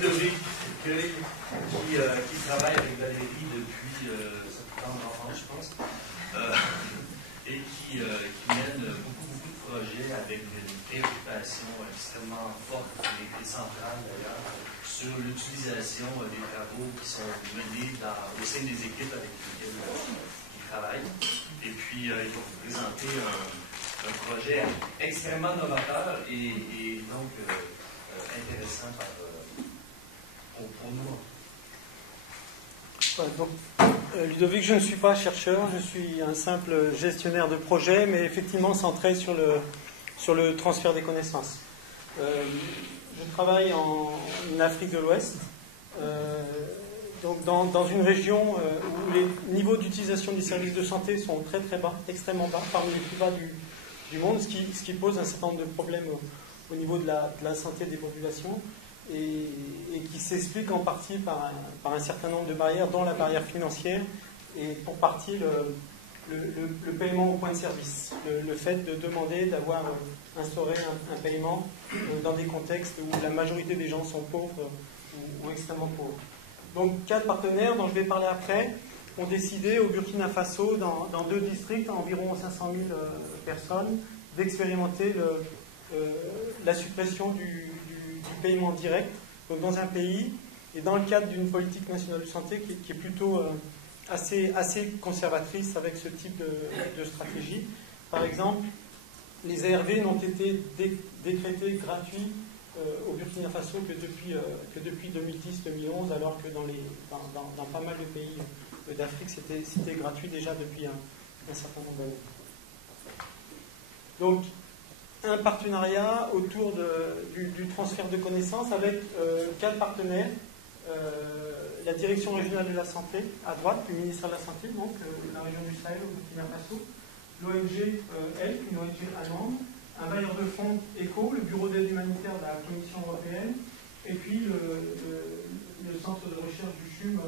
Ludovic Cueil, qui travaille avec Valérie depuis septembre, je pense, et qui mène beaucoup de projets avec une préoccupation extrêmement forte et centrale d'ailleurs sur l'utilisation des travaux qui sont menés au sein des équipes avec lesquelles ils travaillent. Et puis, il va vous présenter un projet extrêmement novateur et donc intéressant pour nous. Ouais, donc, Ludovic, je ne suis pas chercheur, je suis un simple gestionnaire de projet, mais effectivement centré sur le transfert des connaissances. Je travaille en Afrique de l'Ouest, donc dans une région où les niveaux d'utilisation des services de santé sont très très bas, extrêmement bas, parmi les plus bas du monde, ce qui pose un certain nombre de problèmes au niveau de la santé des populations et qui s'explique en partie par un certain nombre de barrières, dont la barrière financière et pour partie le paiement au point de service, le fait de demander d'avoir instauré un paiement dans des contextes où la majorité des gens sont pauvres ou extrêmement pauvres. Donc 4 partenaires dont je vais parler après ont décidé au Burkina Faso, dans 2 districts, environ 500 000 personnes, d'expérimenter la suppression du paiement direct, donc dans un pays, et dans le cadre d'une politique nationale de santé qui est plutôt assez conservatrice avec ce type de stratégie. Par exemple, les ARV n'ont été décrétés gratuits au Burkina Faso que depuis 2010-2011, alors que dans pas mal de pays d'Afrique, c'était gratuit déjà depuis un certain nombre d'années. Donc, un partenariat autour du transfert de connaissances avec 4 partenaires. La direction régionale de la santé, à droite, du ministère de la Santé, donc la région du Sahel au Burkina Faso, l'ONG ELF, une ONG allemande, un bailleur de fonds ECHO, le bureau d'aide humanitaire de la Commission européenne, et puis le centre de recherche du CHUM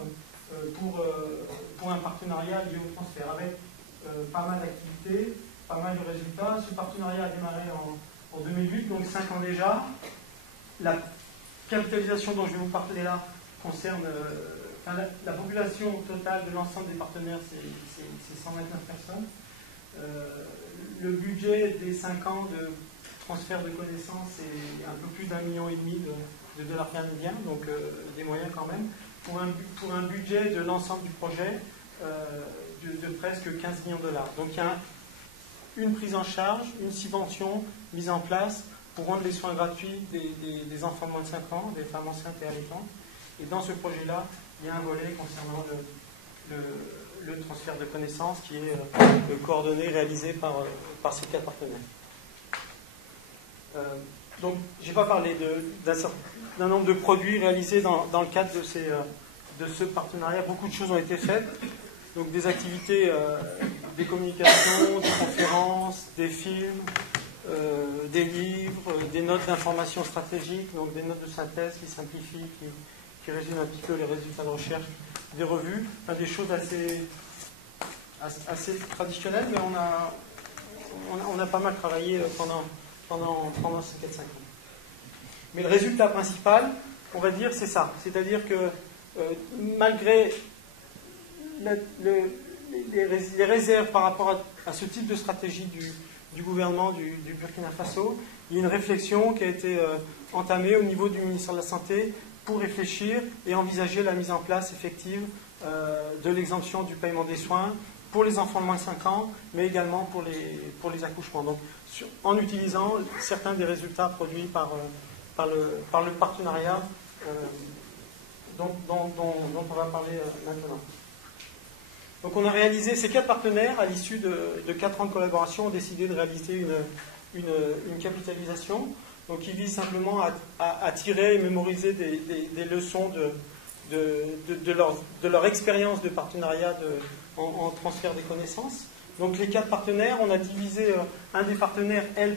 pour un partenariat lié au transfert, avec pas mal d'activités, pas mal de résultats. Ce partenariat a démarré en 2008, donc 5 ans déjà. La capitalisation dont je vais vous parler là concerne la population totale de l'ensemble des partenaires, c'est 129 personnes. Le budget des 5 ans de transfert de connaissances est un peu plus d'1,5 million de dollars canadiens, donc des moyens quand même, pour un budget de l'ensemble du projet de presque 15 millions de dollars. Donc il y a une prise en charge, une subvention mise en place pour rendre les soins gratuits des enfants de moins de 5 ans, des femmes enceintes et allaitantes. Et dans ce projet-là, il y a un volet concernant le transfert de connaissances qui est coordonné, réalisé par ces 4 partenaires. Donc, je n'ai pas parlé d'un nombre de produits réalisés dans le cadre de ce partenariat. Beaucoup de choses ont été faites. Donc, des activités, des communications, des conférences, des films, des livres, des notes d'information stratégique, donc des notes de synthèse qui simplifient, qui résument un petit peu les résultats de recherche, des revues, enfin, des choses assez traditionnelles, mais on a pas mal travaillé pendant ces 4-5 ans. Mais le résultat principal, on va dire, c'est ça. C'est-à dire que malgré les réserves par rapport à ce type de stratégie du gouvernement du Burkina Faso, il y a une réflexion qui a été entamée au niveau du ministère de la Santé pour réfléchir et envisager la mise en place effective de l'exemption du paiement des soins pour les enfants de moins de 5 ans, mais également pour les accouchements. Donc, en utilisant certains des résultats produits par le partenariat dont on va parler maintenant. Donc on a réalisé, ces 4 partenaires, à l'issue de 4 ans de collaboration, ont décidé de réaliser une capitalisation, donc qui vise simplement à tirer et mémoriser des leçons de leur expérience de partenariat en transfert des connaissances. Donc les 4 partenaires, on a divisé un des partenaires, elle,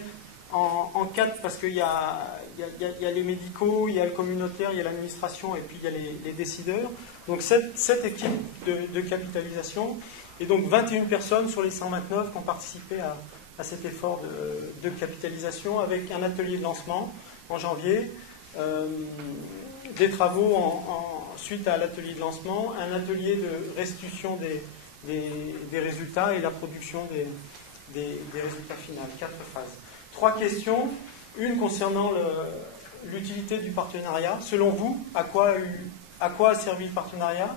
en 4 parce qu'il y a les médicaux, il y a le communautaire, il y a l'administration et puis il y a les décideurs. Donc 7 équipes de capitalisation et donc 21 personnes sur les 129 qui ont participé à cet effort de capitalisation avec un atelier de lancement en janvier, des travaux suite à l'atelier de lancement, un atelier de restitution des résultats et la production des résultats finaux. 4 phases. 3 questions. Une concernant l'utilité du partenariat. Selon vous, à quoi a servi le partenariat?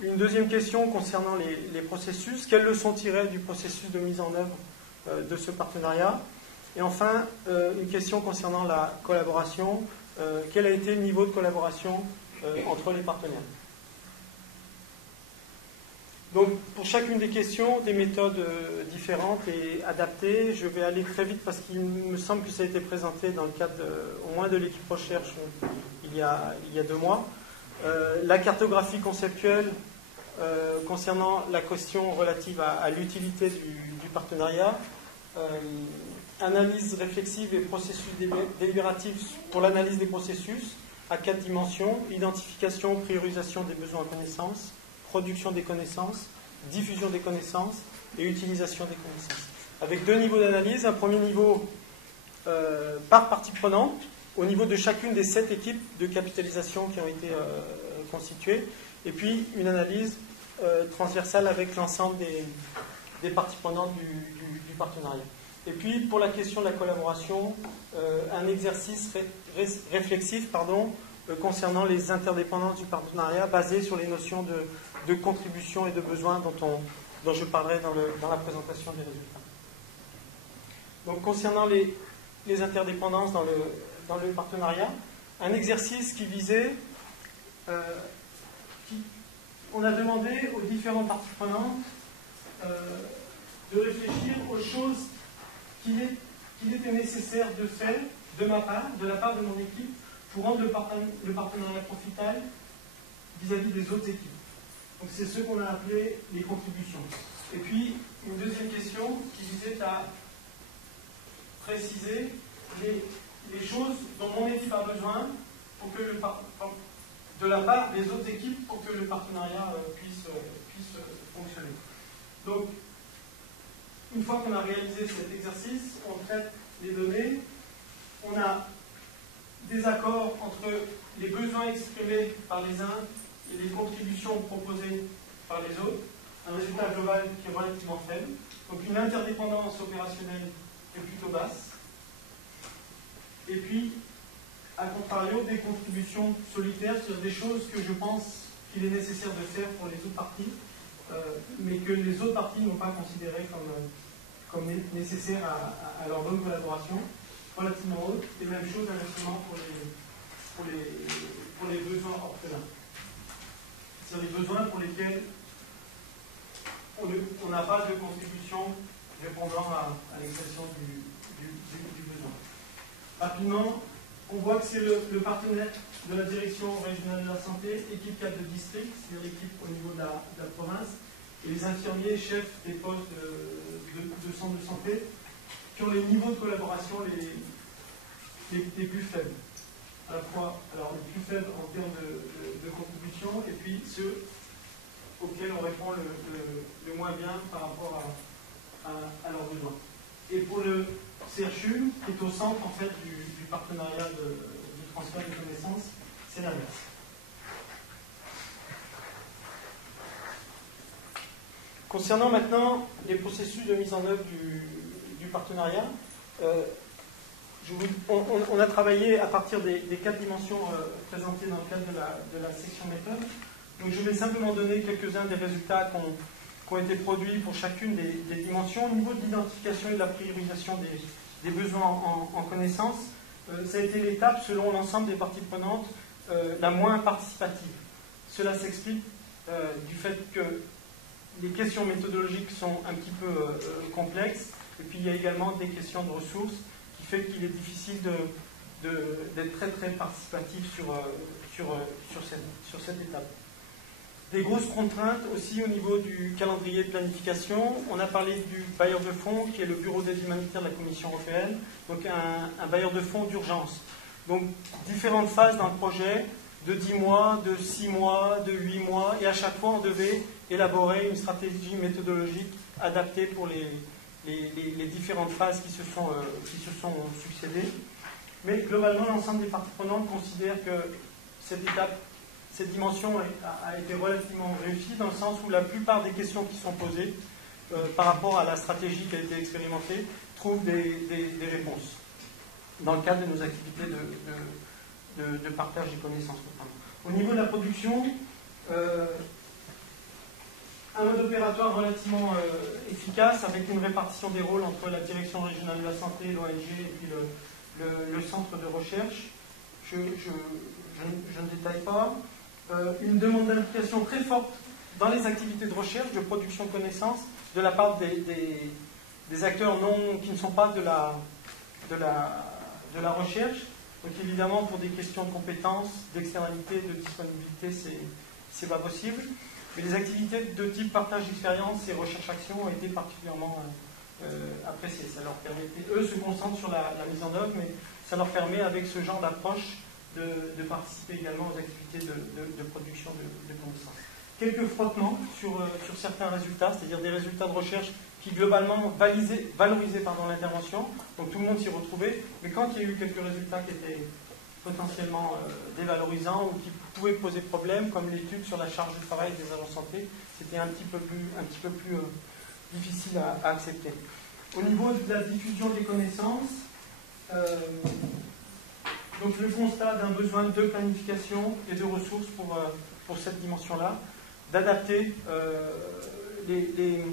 Une deuxième question concernant les processus. Quelles leçons tirer du processus de mise en œuvre de ce partenariat? Et enfin, une question concernant la collaboration. Quel a été le niveau de collaboration entre les partenaires? Donc, pour chacune des questions, des méthodes différentes et adaptées. Je vais aller très vite parce qu'il me semble que ça a été présenté dans le cadre au moins de l'équipe recherche il y a 2 mois. La cartographie conceptuelle concernant la question relative à l'utilité du partenariat. Analyse réflexive et processus délibératif pour l'analyse des processus à 4 dimensions. Identification, priorisation des besoins en connaissances, production des connaissances, diffusion des connaissances et utilisation des connaissances. Avec 2 niveaux d'analyse. Un premier niveau par partie prenante, au niveau de chacune des 7 équipes de capitalisation qui ont été constituées, et puis une analyse transversale avec l'ensemble des parties prenantes du partenariat. Et puis, pour la question de la collaboration, un exercice réflexif concernant les interdépendances du partenariat basé sur les notions de contribution et de besoin dont je parlerai dans la présentation des résultats. Donc, concernant les interdépendances dans le partenariat, un exercice qui visait... on a demandé aux différentes parties prenantes de réfléchir aux choses qu'il était nécessaire de faire de ma part, de la part de mon équipe, pour rendre le partenariat profitable vis-à-vis des autres équipes. Donc c'est ce qu'on a appelé les contributions. Et puis, une deuxième question qui visait à préciser les choses dont mon équipe a besoin pour que de la part des autres équipes pour que le partenariat puisse fonctionner. Donc, une fois qu'on a réalisé cet exercice, on traite les données, on a des accords entre les besoins exprimés par les uns et les contributions proposées par les autres, un résultat global qui est relativement faible, donc une interdépendance opérationnelle qui est plutôt basse, et puis, à contrario, des contributions solitaires sur des choses que je pense qu'il est nécessaire de faire pour les autres parties, mais que les autres parties n'ont pas considéré comme nécessaire à leur bonne collaboration, relativement haute, et même chose inversement pour les besoins orphelins. C'est les besoins pour lesquels on n'a pas de contribution répondant à l'expression du besoin. Rapidement, on voit que c'est le partenaire de la direction régionale de la santé, équipe 4 de district, c'est-à-dire l'équipe au niveau de la province, et les infirmiers chefs des postes de centre de santé qui ont les niveaux de collaboration les plus faibles. À la fois, alors les plus faibles en termes de contribution, et puis ceux auxquels on répond le moins bien par rapport à leurs besoins. Et pour le CHU, qui est au centre en fait du partenariat du transfert de connaissances, c'est l'inverse. Concernant maintenant les processus de mise en œuvre du partenariat, on a travaillé à partir des 4 dimensions présentées dans le cadre de la section méthode. Donc je vais simplement donner quelques-uns des résultats qui ont été produits pour chacune des dimensions. Au niveau de l'identification et de la priorisation des besoins en connaissance, ça a été l'étape, selon l'ensemble des parties prenantes, la moins participative. Cela s'explique du fait que les questions méthodologiques sont un petit peu complexes, et puis il y a également des questions de ressources, qui fait qu'il est difficile d'être très très participatif sur cette étape. Des grosses contraintes aussi au niveau du calendrier de planification. On a parlé du bailleur de fonds, qui est le Bureau d'aide humanitaire de la Commission européenne, donc un bailleur de fonds d'urgence. Donc différentes phases d'un projet, de 10 mois, de 6 mois, de 8 mois, et à chaque fois on devait élaborer une stratégie méthodologique adaptée pour les différentes phases qui se sont succédées. Mais globalement, l'ensemble des parties prenantes considèrent que cette dimension a été relativement réussie dans le sens où la plupart des questions qui sont posées par rapport à la stratégie qui a été expérimentée trouvent des réponses dans le cadre de nos activités de partage des connaissances. Au niveau de la production, un mode opératoire relativement efficace avec une répartition des rôles entre la direction régionale de la santé, l'ONG et puis le centre de recherche. Je ne détaille pas. Une demande d'implication très forte dans les activités de recherche, de production de connaissances, de la part des acteurs qui ne sont pas de la recherche. Donc évidemment, pour des questions de compétences, d'externalité, de disponibilité, c'est pas possible. Mais les activités de type partage d'expérience et recherche-action ont été particulièrement appréciées. Ça leur permettait, eux se concentrent sur la mise en œuvre, mais ça leur permet, avec ce genre d'approche, de participer également aux activités de production de connaissances. Quelques frottements sur certains résultats, c'est-à-dire des résultats de recherche qui globalement valorisaient l'intervention, donc tout le monde s'y retrouvait, mais quand il y a eu quelques résultats qui étaient potentiellement dévalorisants ou qui pouvaient poser problème, comme l'étude sur la charge de travail des agents de santé, c'était un petit peu plus difficile à accepter. Au niveau de la diffusion des connaissances, donc le constat d'un besoin de planification et de ressources pour cette dimension-là, d'adapter les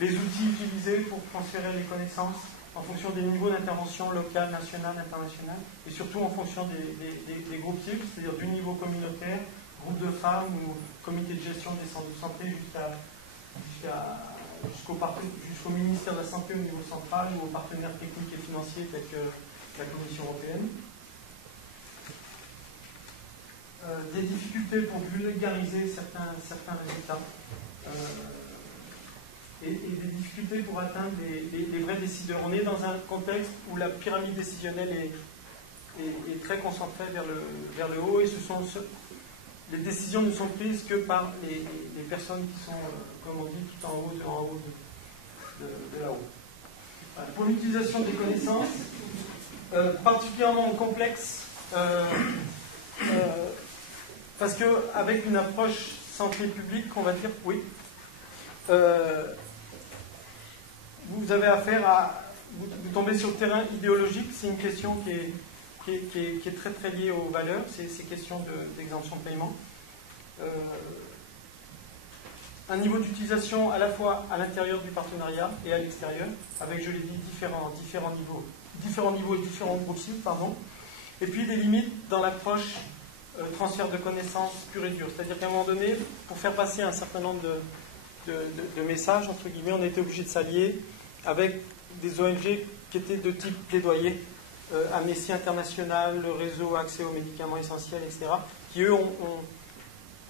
outils utilisés pour transférer les connaissances en fonction des niveaux d'intervention local, national, international, et surtout en fonction des groupes cibles, c'est-à-dire du niveau communautaire, groupe de femmes ou comité de gestion des centres de santé jusqu'au ministère de la Santé au niveau central ou aux partenaires techniques et financiers tels que la Commission européenne. Des difficultés pour vulgariser certains résultats et des difficultés pour atteindre les vrais décideurs. On est dans un contexte où la pyramide décisionnelle est très concentrée vers le haut et les décisions ne sont prises que par les personnes qui sont, comme on dit, tout en haut de là-haut. Voilà. Pour l'utilisation des connaissances, particulièrement complexe, parce qu'avec une approche santé publique, on va dire, oui, vous avez affaire à... Vous tombez sur le terrain idéologique, c'est une question qui est très très liée aux valeurs, c'est ces questions d'exemption de paiement. Un niveau d'utilisation à la fois à l'intérieur du partenariat et à l'extérieur, avec, je l'ai dit, différents niveaux et différents groupes cibles, pardon. Et puis des limites dans l'approche transfert de connaissances pure et dure. C'est-à-dire qu'à un moment donné, pour faire passer un certain nombre de messages, entre guillemets, on était obligé de s'allier avec des ONG qui étaient de type plaidoyer, Amnesty International, le réseau Accès aux médicaments essentiels, etc., qui eux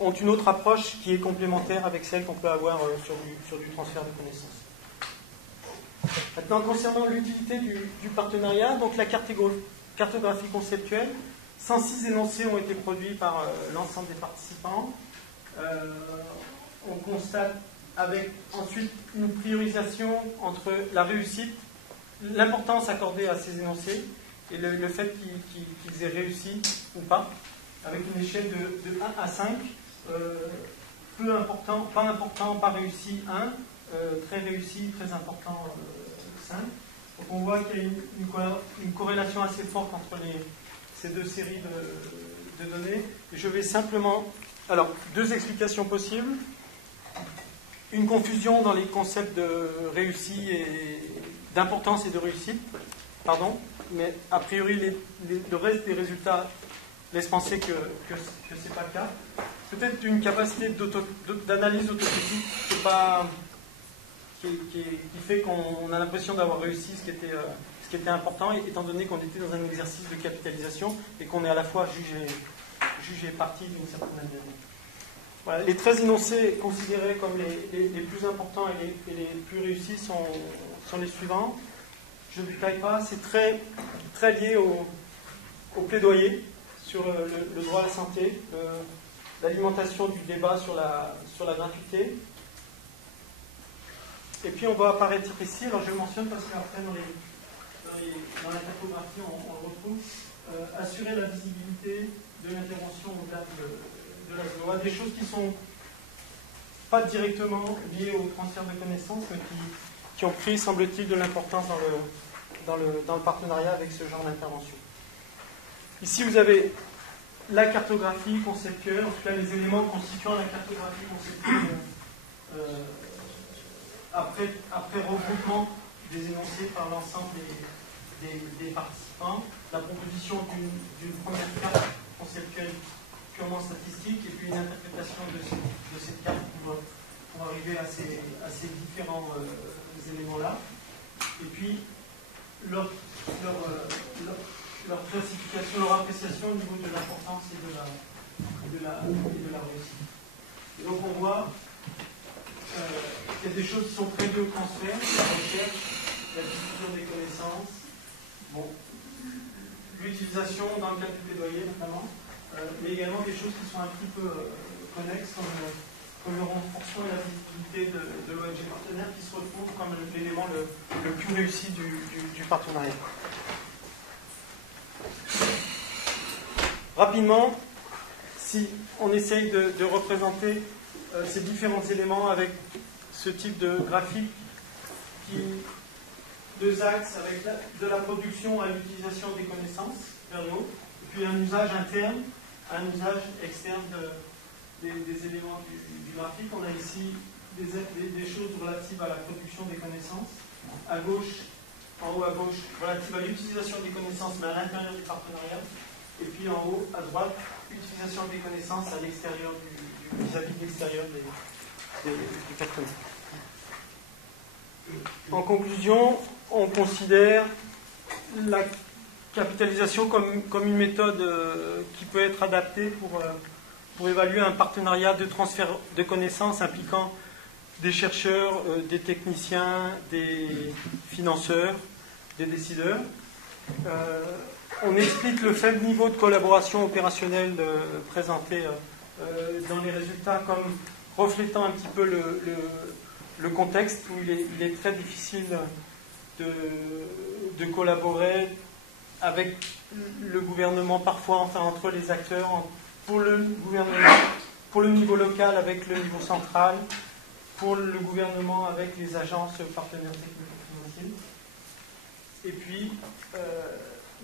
ont une autre approche qui est complémentaire avec celle qu'on peut avoir sur du transfert de connaissances. Maintenant, concernant l'utilité du partenariat, donc la cartographie conceptuelle, 106 énoncés ont été produits par l'ensemble des participants. On constate avec ensuite une priorisation entre la réussite, l'importance accordée à ces énoncés et le fait qu'ils aient réussi ou pas, avec une échelle de 1 à 5, peu important, pas important, pas réussi 1, très réussi, très important 5. Donc on voit qu'il y a une corrélation assez forte entre ces deux séries de données. Et je vais simplement... Alors, deux explications possibles. Une confusion dans les concepts de réussi et d'importance et de réussite, pardon, mais a priori le reste des résultats laisse penser que ce n'est pas le cas. Peut-être une capacité d'analyse autocritique qui fait qu'on a l'impression d'avoir réussi ce qui était important, étant donné qu'on était dans un exercice de capitalisation et qu'on est à la fois jugé partie d'une certaine manière. Voilà, les 13 énoncés considérés comme les plus importants et les plus réussis sont les suivants. Je ne détaille pas, c'est très, très lié au plaidoyer sur le droit à la santé, l'alimentation du débat sur la gratuité. Et puis on va apparaître ici, alors je le mentionne parce qu'après dans la cartographie on le retrouve, assurer la visibilité de l'intervention au cadre de la loi, des choses qui ne sont pas directement liées au transfert de connaissances, mais qui ont pris, semble-t-il, de l'importance dans le partenariat avec ce genre d'intervention. Ici, vous avez la cartographie conceptuelle, en tout cas les éléments constituant la cartographie conceptuelle après regroupement des énoncés par l'ensemble des participants, la proposition d'une première carte conceptuelle purement statistique et puis une interprétation de cette carte pour arriver à ces différents éléments-là. Et puis leur classification, leur appréciation au niveau de l'importance et de la réussite. Et donc on voit qu'il y a des choses qui sont très liées au transfert, la recherche, la diffusion des connaissances, bon, l'utilisation dans le cas du plaidoyer notamment, mais également des choses qui sont un petit peu connexes comme le renforcement et la visibilité de l'ONG partenaire qui se retrouve comme l'élément le plus réussi du partenariat. Rapidement, si on essaye de représenter ces différents éléments avec ce type de graphique qui deux axes avec de la production à l'utilisation des connaissances vers le haut, et puis un usage interne, un usage externe des éléments du graphique. On a ici des choses relatives à la production des connaissances, à gauche, en haut à gauche, relatives à l'utilisation des connaissances mais à l'intérieur du partenariat, et puis en haut à droite, utilisation des connaissances à l'extérieur vis-à-vis de l'extérieur du partenaire. En conclusion, on considère la capitalisation comme une méthode qui peut être adaptée pour évaluer un partenariat de transfert de connaissances impliquant des chercheurs, des techniciens, des financeurs, des décideurs. On explique le faible niveau de collaboration opérationnelle présenté dans les résultats comme reflétant un petit peu le contexte où il est très difficile de collaborer avec le gouvernement, parfois enfin entre les acteurs, pour le gouvernement, pour le niveau local avec le niveau central, pour le gouvernement avec les agences partenaires technico-financiers. Et puis,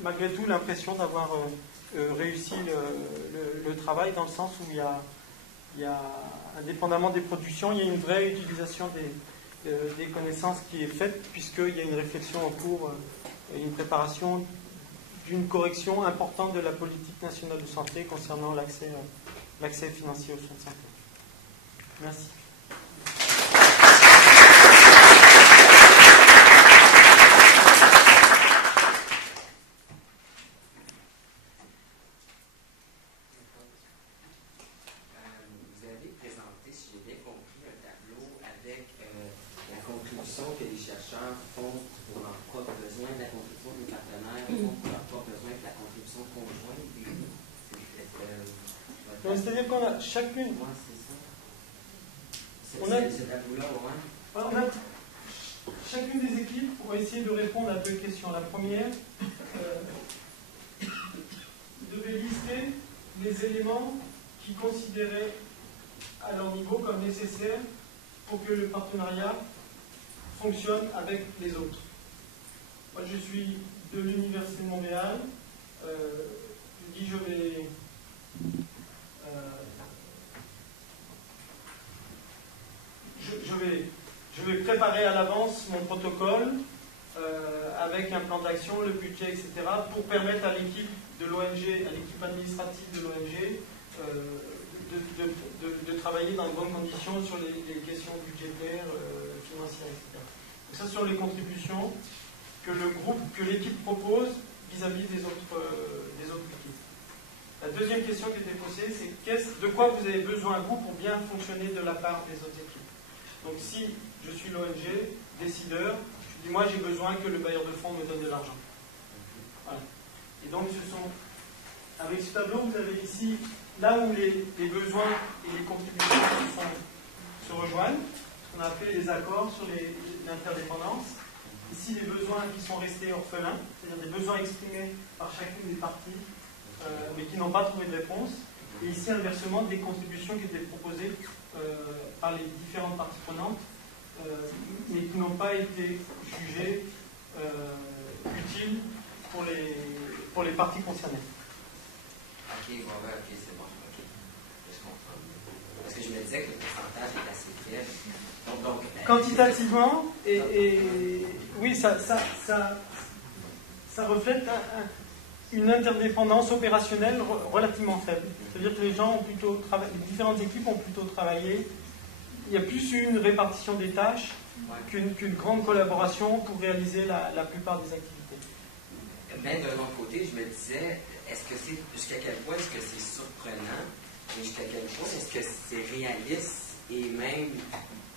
malgré tout, l'impression d'avoir réussi le travail dans le sens où il y a, indépendamment des productions, il y a une vraie utilisation des connaissances qui est faite, puisqu'il y a une réflexion en cours et une préparation d'une correction importante de la politique nationale de santé concernant l'accès financier aux soins de santé. Merci. Que les chercheurs font pour leurs propres besoins, la contribution des partenaires font pour leurs propres besoins, la contribution conjointe. C'est-à-dire qu'on a chacune. Ouais, c'est ça. Ce tableau-là, ouais. On a chacune des équipes pour essayer de répondre à deux questions. La première, devait lister les éléments qui considéraient à leur niveau comme nécessaires pour que le partenariat fonctionne avec les autres. Moi, je suis de l'Université de Montréal. Je dis je vais préparer à l'avance mon protocole avec un plan d'action, le budget, etc., pour permettre à l'équipe de l'ONG, à l'équipe administrative de l'ONG, de travailler dans de bonnes conditions sur les questions budgétaires, financières, etc. Donc ça, sur les contributions que l'équipe propose vis-à-vis des autres équipes. La deuxième question qui était posée, c'est de quoi vous avez besoin, vous, pour bien fonctionner de la part des autres équipes. Donc si je suis l'ONG, décideur, je dis moi j'ai besoin que le bailleur de fonds me donne de l'argent. Voilà. Et donc avec ce tableau, vous avez ici, là où les besoins et les contributions se rejoignent, ce qu'on a appelé les accords sur l'interdépendance. Ici, les besoins qui sont restés orphelins, c'est-à-dire des besoins exprimés par chacune des parties mais qui n'ont pas trouvé de réponse. Et ici, inversement, des contributions qui étaient proposées par les différentes parties prenantes, mais qui n'ont pas été jugées utiles pour les parties concernées. Ok, bon, ouais, ok, c'est bon. Ok, je comprends. Parce que je me disais que le pourcentage est assez faible. Donc, quantitativement, oui, ça reflète une interdépendance opérationnelle relativement faible. C'est-à-dire que les gens ont plutôt travaillé, les différentes équipes ont plutôt travaillé. Il y a plus une répartition des tâches qu'une grande collaboration pour réaliser la plupart des activités. Ben, d'un autre côté, je me disais, jusqu'à quel point est-ce que c'est surprenant et jusqu'à quel point est-ce que c'est réaliste et même,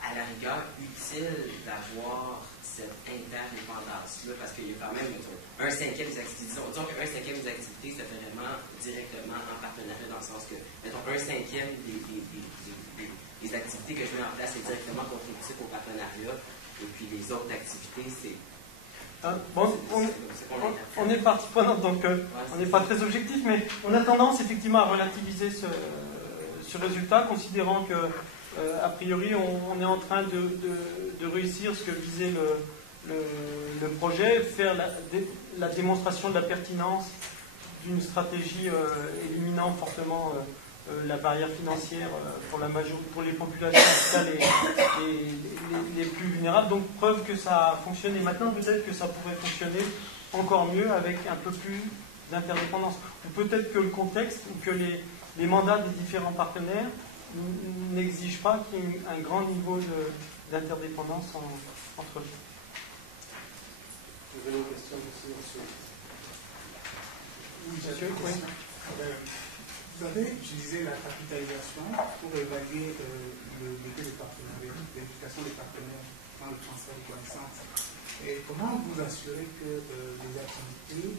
à la rigueur, utile d'avoir cette interdépendance-là, parce qu'il y a quand même un cinquième des activités. Disons qu'un cinquième des activités se fait vraiment directement en partenariat, dans le sens que, mettons, un cinquième des activités que je mets en place est directement contributif au partenariat, et puis les autres activités, c'est... on est partie prenante, donc on n'est pas très objectif, mais on a tendance effectivement à relativiser ce résultat, considérant que a priori on est en train de réussir ce que visait le projet, faire la démonstration de la pertinence d'une stratégie éliminant fortement la barrière financière pour les populations, en tout cas les plus vulnérables. Donc preuve que ça a fonctionné. Maintenant, peut-être que ça pourrait fonctionner encore mieux avec un peu plus d'interdépendance. Ou peut-être que le contexte ou que les mandats des différents partenaires n'exigent pas qu'il y ait un grand niveau d'interdépendance entre eux. J'avais une question aussi sur... Oui, monsieur, oui. Vous avez utilisé la capitalisation pour évaluer le degré de partenariat, l'implication des partenaires dans le transfert de connaissances. Et comment vous assurez que les activités,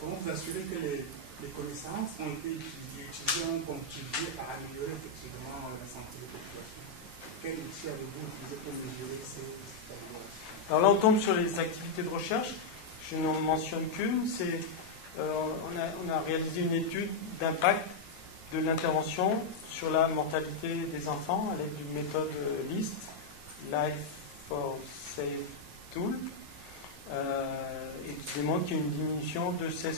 comment vous assurez que les connaissances ont été utilisées, ont contribué à améliorer effectivement la santé des populations? Quel outil avez-vous utilisé pour mesurer ces évaluations? Alors là, on tombe sur les activités de recherche. Je n'en mentionne qu'une, on a réalisé une étude d'impact de l'intervention sur la mortalité des enfants à l'aide d'une méthode LIST, Life for Safe Tool, et qui démontre qu'il y a une diminution de 16%,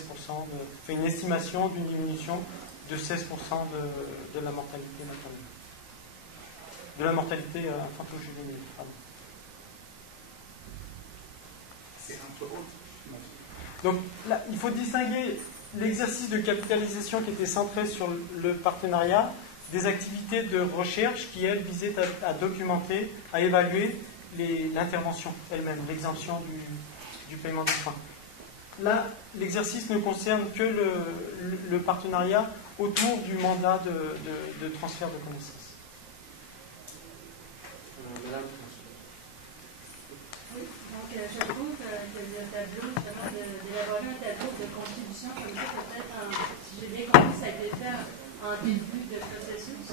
fait une estimation d'une diminution de 16% de la mortalité maternelle, de la mortalité infanto-juvénile. C'est entre autres. Donc là, il faut distinguer l'exercice de capitalisation qui était centré sur le partenariat des activités de recherche qui, elles, visaient à documenter, à évaluer l'intervention elle-même, l'exemption du paiement des soins. Là, l'exercice ne concerne que le partenariat autour du mandat de transfert de connaissances. Madame. Oui, donc je trouve que le tableau, justement, d'élaborer un tableau de contribution, comme ça, peut-être, si j'ai bien compris, ça a été fait en début de processus.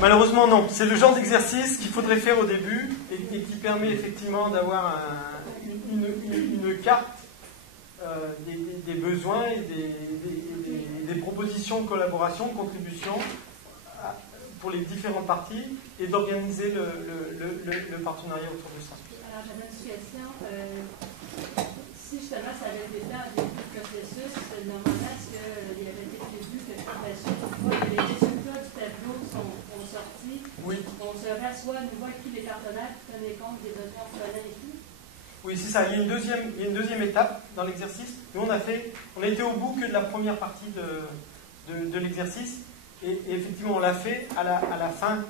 Malheureusement, non. C'est le genre d'exercice qu'il faudrait faire au début et qui permet effectivement d'avoir une carte des besoins et des propositions de collaboration, de contribution pour les différentes parties et d'organiser le partenariat autour de ça. Alors, j'avais une suggestion. Si justement ça avait été fait en début de processus, normalement, est-ce qu'il avait été prévu que par la suite, une fois que les résultats du tableau sont sortis, oui, on se rassoit à nouveau avec tous les partenaires qui tenaient compte des besoins orphelins et tout? Oui, c'est ça. Il y a une deuxième étape dans l'exercice. Nous, on a été au bout que de la première partie de l'exercice. Et effectivement, on l'a fait à la fin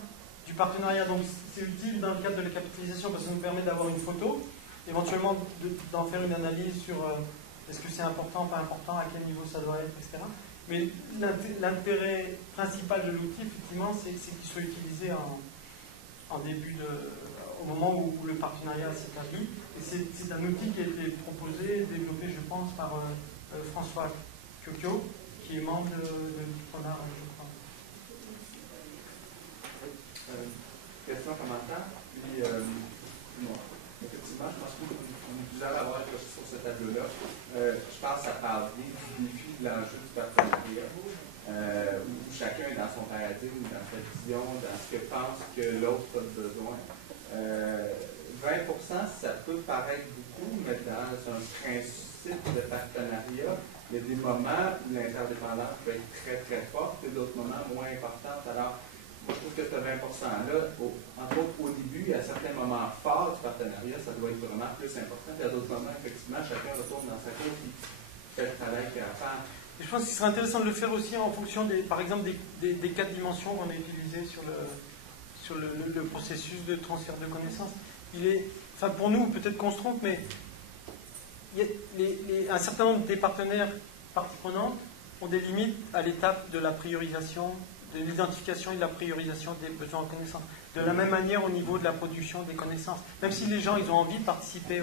du partenariat. Donc, c'est utile dans le cadre de la capitalisation parce que ça nous permet d'avoir une photo, éventuellement d'en faire une analyse sur est-ce que c'est important, pas important, à quel niveau ça doit être, etc. Mais l'intérêt principal de l'outil, effectivement, c'est qu'il soit utilisé en début au moment où le partenariat s'établit. Et c'est un outil qui a été proposé, développé, je pense, par François Kiokio, qui est membre de l'UPRONA, je crois. Question, commentaire, puis moi. Effectivement, je pense qu'on est plusieurs à avoir sur ce tableau-là. Je pense que ça parle bien du défi de l'enjeu du partenariat, où chacun est dans son paradigme, dans sa vision, dans ce que pense que l'autre a besoin. 20%, ça peut paraître beaucoup, mais dans un principe de partenariat, il y a des moments où l'interdépendance peut être très très forte et d'autres moments moins importantes. Alors, moi, je trouve que ce 20%-là, entre autres au début, à certains moments forts du partenariat, ça doit être vraiment plus important. Et à d'autres moments, effectivement, chacun retourne dans sa cour et fait le travail qu'il a à faire. Et je pense qu'il serait intéressant de le faire aussi en fonction, par exemple, des 4 dimensions qu'on a utilisées sur le processus de transfert de connaissances. Enfin, pour nous, peut-être qu'on se trompe, mais un certain nombre des partenaires parties prenantes ont des limites à l'étape de la priorisation, de l'identification et de la priorisation des besoins en connaissances. De la même manière au niveau de la production des connaissances. Même si les gens ils ont envie de participer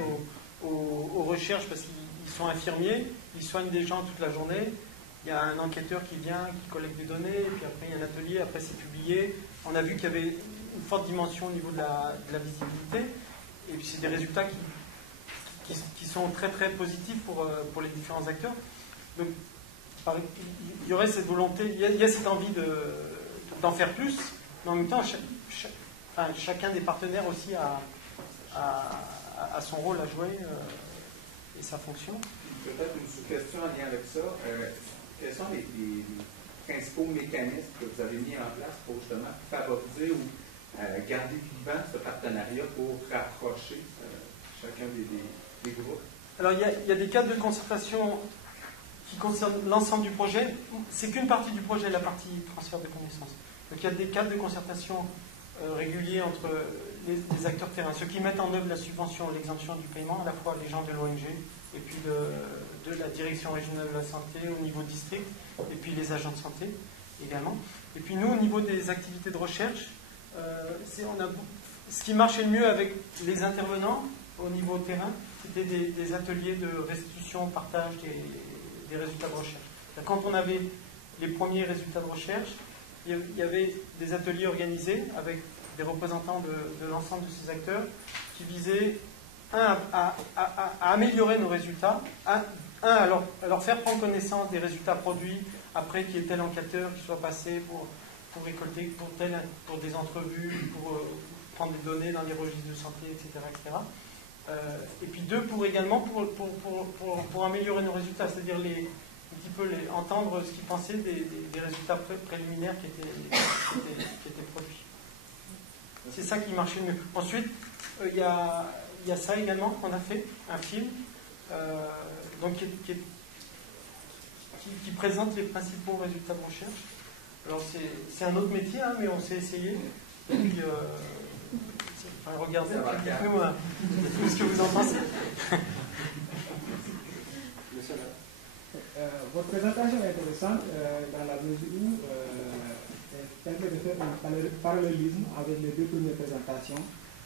aux recherches parce qu'ils sont infirmiers, ils soignent des gens toute la journée, il y a un enquêteur qui vient, qui collecte des données, et puis après il y a un atelier, après c'est publié. On a vu qu'il y avait une forte dimension au niveau de la visibilité, et puis c'est des résultats qui sont très très positifs pour les différents acteurs. Donc, il y aurait cette volonté, il y a cette envie d'en faire plus, mais en même temps, chacun des partenaires aussi a son rôle à jouer et sa fonction. Peut-être une sous-question en lien avec ça. Quels sont les principaux mécanismes que vous avez mis en place pour justement favoriser ou garder vivant ce partenariat pour rapprocher chacun des groupes? Alors, il y a des cadres de concertation qui concernent l'ensemble du projet. C'est qu'une partie du projet, la partie transfert de connaissances. Donc, il y a des cadres de concertation réguliers entre les acteurs terrain, ceux qui mettent en œuvre la subvention, l'exemption du paiement, à la fois les gens de l'ONG et puis de la direction régionale de la santé au niveau district, et puis les agents de santé également. Et puis nous, au niveau des activités de recherche, ce qui marchait le mieux avec les intervenants au niveau terrain, c'était des ateliers de restitution, partage des résultats de recherche. Quand on avait les premiers résultats de recherche, il y avait des ateliers organisés avec des représentants de l'ensemble de ces acteurs qui visaient, à améliorer nos résultats, à leur faire prendre connaissance des résultats produits après qu'il y ait tel enquêteur qui soit passé pour récolter, pour des entrevues, pour prendre des données dans les registres de santé, etc. Et puis également pour améliorer nos résultats, c'est-à-dire un petit peu entendre ce qu'ils pensaient des résultats préliminaires qui étaient produits. C'est ça qui marchait le mieux. Ensuite, il y a ça également qu'on a fait, un film donc qui présente les principaux résultats de recherche. Alors c'est un autre métier, hein, mais on s'est essayé. Et puis, regardez, dites-nous ce que vous en pensez. Votre présentation est intéressante dans la mesure où elle permet de faire un parallélisme avec les deux premières présentations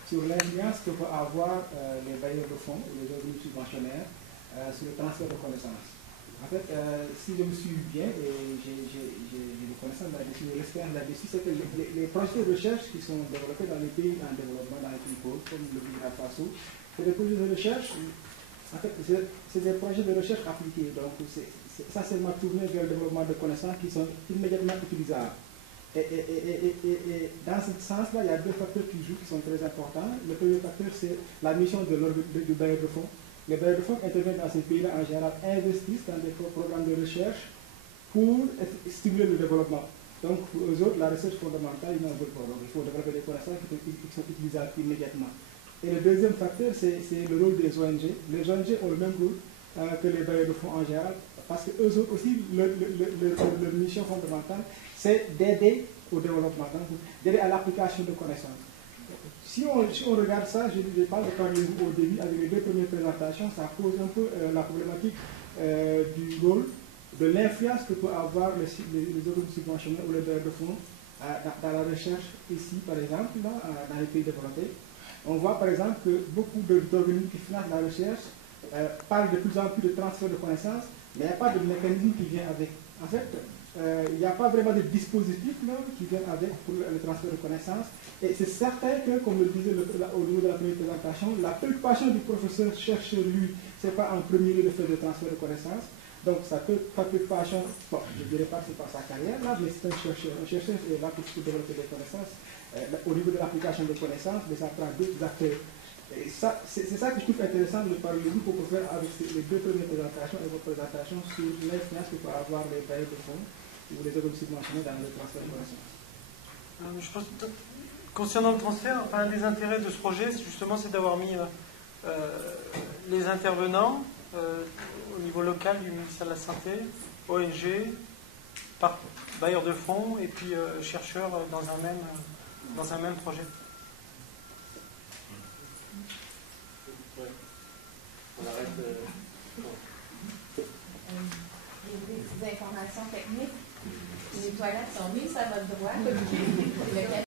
sur l'influence que peut avoir les bailleurs de fonds ou les organismes subventionnaires sur le transfert de connaissances. En fait, si je me suis bien, et j'ai des connaissances là-dessus, de l'expérience là-dessus, c'est que les projets de recherche qui sont développés dans les pays en développement, dans les pays pauvres, comme le Burkina Faso, c'est des projets de recherche, en fait, c'est des projets de recherche appliqués, donc c'est essentiellement tourné vers le développement de connaissances qui sont immédiatement utilisables. Et dans ce sens-là, il y a deux facteurs qui jouent, qui sont très importants. Le premier facteur, c'est la mission du bailleur de fonds. Les bailleurs de fonds interviennent dans ces pays-là, en général, investissent dans des programmes de recherche pour stimuler le développement. Donc, pour eux autres, la recherche fondamentale, ils n'en veulent pas. Donc, il faut développer des connaissances qui sont utilisables immédiatement. Et le deuxième facteur, c'est le rôle des ONG. Les ONG ont le même rôle que les bailleurs de fonds en général, parce que eux autres aussi, leur mission fondamentale, c'est d'aider au développement, d'aider à l'application de connaissances. Si on regarde ça, je parle de parler-vous au début, avec les deux premières présentations, ça pose un peu la problématique du rôle, de l'influence que peut avoir les organismes subventionnés ou les bailleurs de fonds dans la recherche ici, par exemple, dans les pays développés. On voit par exemple que beaucoup d'organismes qui financent la recherche parlent de plus en plus de transfert de connaissances, Mais il n'y a pas de mécanisme qui vient avec. En fait, il n'y a pas vraiment de dispositif là, qui vient avec pour le transfert de connaissances. Et c'est certain que, comme le disait au niveau de la première présentation, la préoccupation du professeur chercheur, lui, ce n'est pas en premier lieu de faire le transfert de connaissances. Donc, sa préoccupation, bon, je ne dirais pas que c'est pas sa carrière là, mais c'est un chercheur. Un chercheur est là pour développer des connaissances. Au niveau de l'application des connaissances, mais ça prend d'autres acteurs. Et c'est ça que je trouve intéressant de parler de qu'on peut faire avec les deux premières présentations et votre présentation sur l'influence que peut avoir les bailleurs de fonds ou les organismes subventionnés dans le transfert de connaissances. Je pense que, concernant le transfert, un des intérêts de ce projet, justement, c'est d'avoir mis les intervenants au niveau local du ministère de la Santé, ONG, bailleurs de fonds et puis chercheurs dans un même projet. On arrête. Des petites informations techniques. Les toilettes sont mises à votre droite.